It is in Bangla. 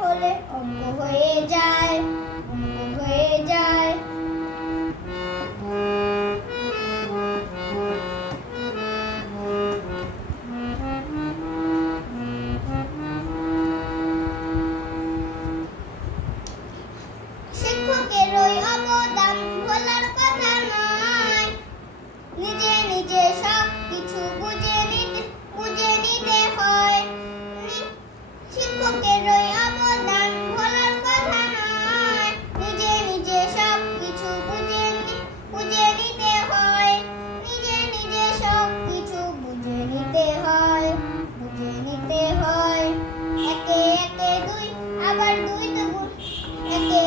হলে অঙ্ক হয়ে যায়, অঙ্ক হয়ে যায়। শিক্ষকের ওই অবদান ভোলার কথা নয়, নিজে নিজে সব কিছু বুঝে নিতে হয়। শিক্ষকের ওই অবদান ভোলার কথা নয়, নিজে নিজে সব কিছু বুঝে নিতে হয়, নিজে নিজে সব কিছু বুঝে নিতে হয়, বুঝে নিতে হয়। একে একে দুই, আবার দুই দুগুণ, একে